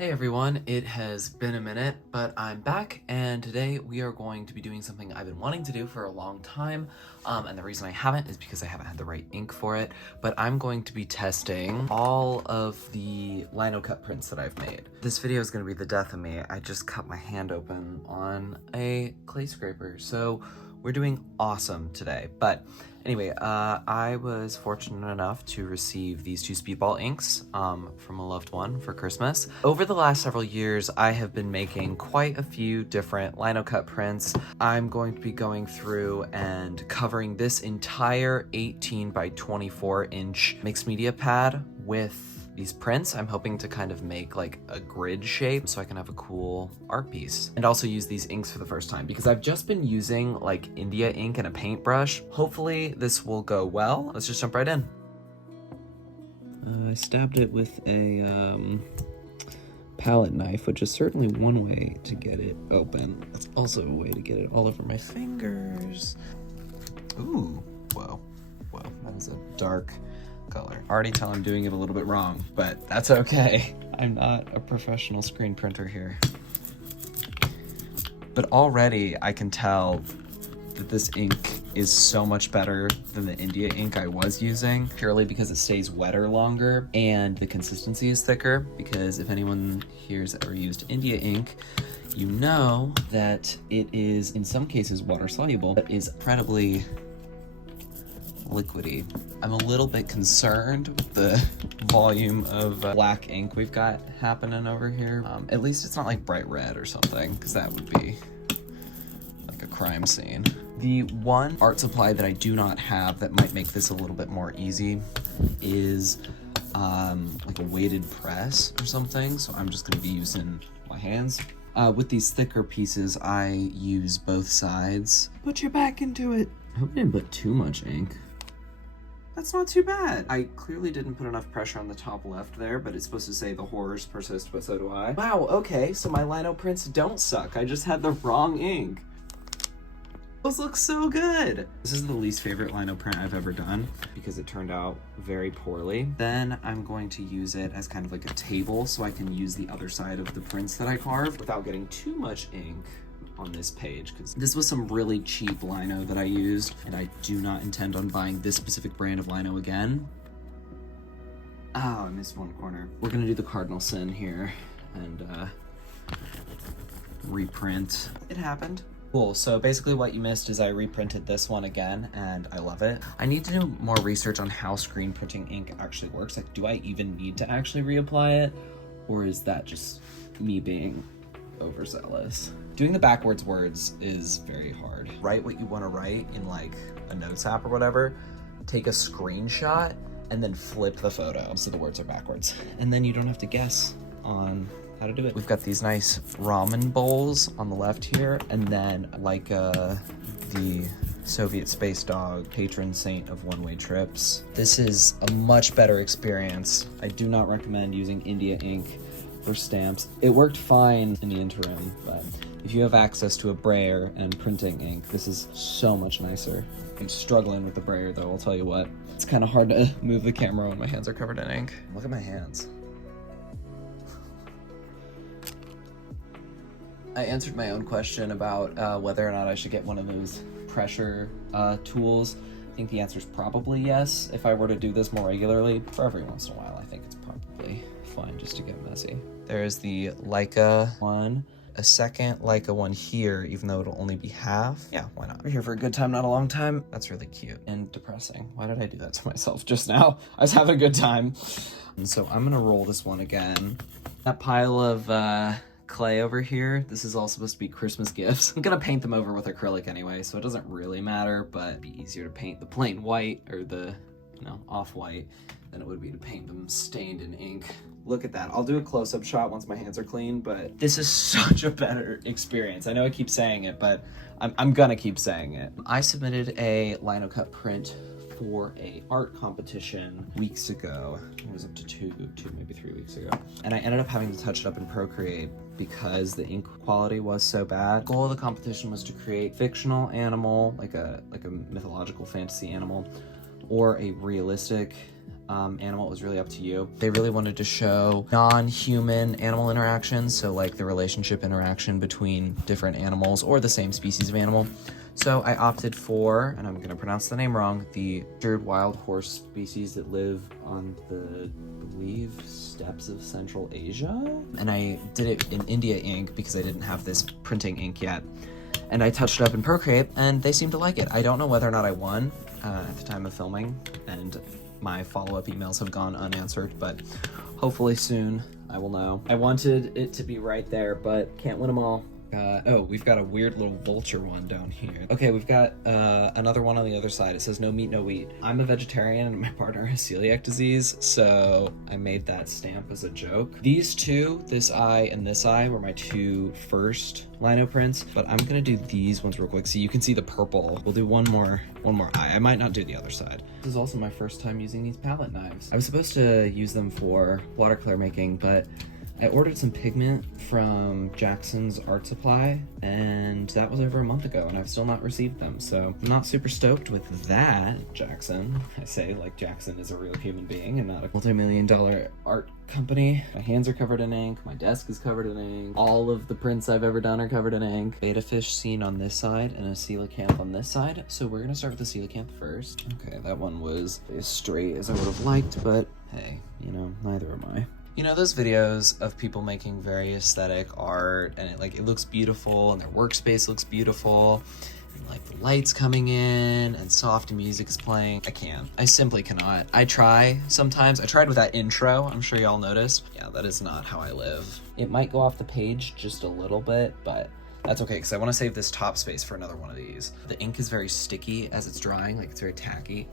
Hey everyone, it has been a minute, but I'm back, and today we are going to be doing something I've been wanting to do for a long time, and the reason I haven't is because I haven't had the right ink for it, but I'm going to be testing all of the linocut prints that I've made. This video is going to be the death of me. I just cut my hand open on a clay scraper, so we're doing awesome today. But anyway, I was fortunate enough to receive these two speedball inks from a loved one for Christmas. Over the last several years, I have been making quite a few different linocut prints. I'm going to be going through and covering this entire 18 by 24 inch mixed media pad with these prints. I'm hoping to kind of make like a grid shape so I can have a cool art piece, and also use these inks for the first time because I've just been using like India ink and a paintbrush. Hopefully this will go well. Let's just jump right in. I stabbed it with a palette knife, which is certainly one way to get it open. It's also a way to get it all over my fingers. Ooh, whoa, that is a dark color. Already tell I'm doing it a little bit wrong, but that's okay. I'm not a professional screen printer here. But already I can tell that this ink is so much better than the India ink I was using, purely because it stays wetter longer and the consistency is thicker, because if anyone here has ever used India ink, you know that it is in some cases water soluble, but is incredibly liquidy. I'm a little bit concerned with the volume of black ink we've got happening over here. At least it's not like bright red or something, because that would be like a crime scene. The one art supply that I do not have that might make this a little bit more easy is like a weighted press or something, so I'm just going to be using my hands. With these thicker pieces, I use both sides. Put your back into it. I hope I didn't put too much ink. That's not too bad. I clearly didn't put enough pressure on the top left there, but it's supposed to say the horrors persist, but so do I. Wow, okay, so my lino prints don't suck. I just had the wrong ink. Those look so good. This is the least favorite lino print I've ever done because it turned out very poorly. Then I'm going to use it as kind of like a table so I can use the other side of the prints that I carved without getting too much ink on this page, because this was some really cheap lino that I used, and I do not intend on buying this specific brand of lino again. Oh, I missed one corner. We're gonna do the cardinal sin here and reprint. It happened. Cool, so basically what you missed is I reprinted this one again, and I love it. I need to do more research on how screen printing ink actually works. Like, do I even need to actually reapply it, or is that just me being overzealous? Doing the backwards words is very hard. Write what you want to write in like a notes app or whatever, take a screenshot, and then flip the photo so the words are backwards. And then you don't have to guess on how to do it. We've got these nice ramen bowls on the left here, and then like the Soviet space dog, patron saint of one-way trips. This is a much better experience. I do not recommend using India ink for stamps. It worked fine in the interim, but if you have access to a brayer and printing ink, this is so much nicer. I'm struggling with the brayer though, I'll tell you what. It's kind of hard to move the camera when my hands are covered in ink. Look at my hands. I answered my own question about whether or not I should get one of those pressure tools. I think the answer is probably yes. If I were to do this more regularly, for every once in a while, I think it's probably fine just to get messy. There's the Leica one, a second Leica one here, even though it'll only be half. Yeah, why not? We're here for a good time, not a long time. That's really cute and depressing. Why did I do that to myself just now? I was having a good time. And so I'm gonna roll this one again. That pile of clay over here, this is all supposed to be Christmas gifts. I'm gonna paint them over with acrylic anyway, so it doesn't really matter, but it'd be easier to paint the plain white or the, off-white than it would be to paint them stained in ink. Look at that. I'll do a close-up shot once my hands are clean, but this is such a better experience. I know I keep saying it, but I'm gonna keep saying it. I submitted a linocut print for a art competition weeks ago. It was up to two, maybe 3 weeks ago. And I ended up having to touch it up in Procreate because the ink quality was so bad. The goal of the competition was to create fictional animal, like a mythological fantasy animal, or a realistic animal, it was really up to you. They really wanted to show non-human animal interactions, so like the relationship interaction between different animals or the same species of animal. So I opted for, and I'm gonna pronounce the name wrong, the endangered wild horse species that live on the, I believe, steppes of Central Asia. And I did it in India ink because I didn't have this printing ink yet. And I touched it up in Procreate, and they seemed to like it. I don't know whether or not I won at the time of filming, and my follow-up emails have gone unanswered, but hopefully soon I will know. I wanted it to be right there, but can't win them all. Oh, we've got a weird little vulture one down here. Okay, we've got another one on the other side. It says no meat, no wheat. I'm a vegetarian and my partner has celiac disease, so I made that stamp as a joke. These two, this eye and this eye, were my two first lino prints, but I'm gonna do these ones real quick so you can see the purple. We'll do one more eye. I might not do the other side. This is also my first time using these palette knives. I was supposed to use them for watercolor making, but I ordered some pigment from Jackson's Art Supply, and that was over a month ago, and I've still not received them, so I'm not super stoked with that, Jackson. I say like Jackson is a real human being and not a multi-million-dollar art company. My hands are covered in ink, my desk is covered in ink, all of the prints I've ever done are covered in ink. Betta fish scene on this side and a coelacanth on this side, so we're gonna start with the coelacanth first. Okay, that one was as straight as I would have liked, but hey, you know, neither am I. You know those videos of people making very aesthetic art and it looks beautiful and their workspace looks beautiful and like the lights coming in and soft music is playing? I can't. I simply cannot. I try sometimes. I tried with that intro. I'm sure y'all noticed. Yeah, that is not how I live. It might go off the page just a little bit, but that's okay because I want to save this top space for another one of these. The ink is very sticky as it's drying, like it's very tacky.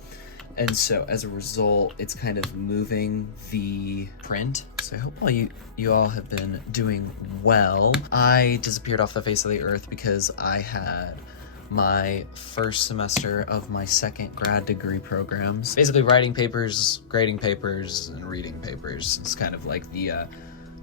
And so as a result, it's kind of moving the print. So I hope all you all have been doing well. I disappeared off the face of the earth because I had my first semester of my second grad degree programs. Basically writing papers, grading papers, and reading papers. It's kind of like the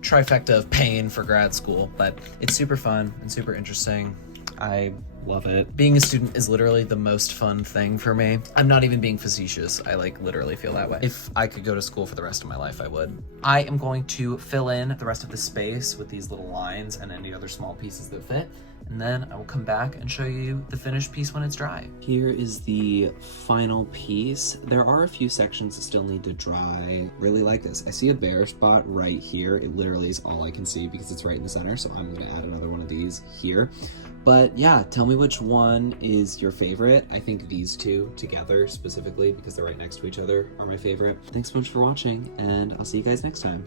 trifecta of pain for grad school, but it's super fun and super interesting. I love it. Being a student is literally the most fun thing for me. I'm not even being facetious. I like literally feel that way. If I could go to school for the rest of my life, I would. I am going to fill in the rest of the space with these little lines and any other small pieces that fit. And then I will come back and show you the finished piece when it's dry. Here is the final piece. There are a few sections that still need to dry. Really like this. I see a bare spot right here. It literally is all I can see because it's right in the center. So I'm gonna add another one of these here. But yeah, tell me which one is your favorite. I think these two together specifically because they're right next to each other are my favorite. Thanks so much for watching and I'll see you guys next time.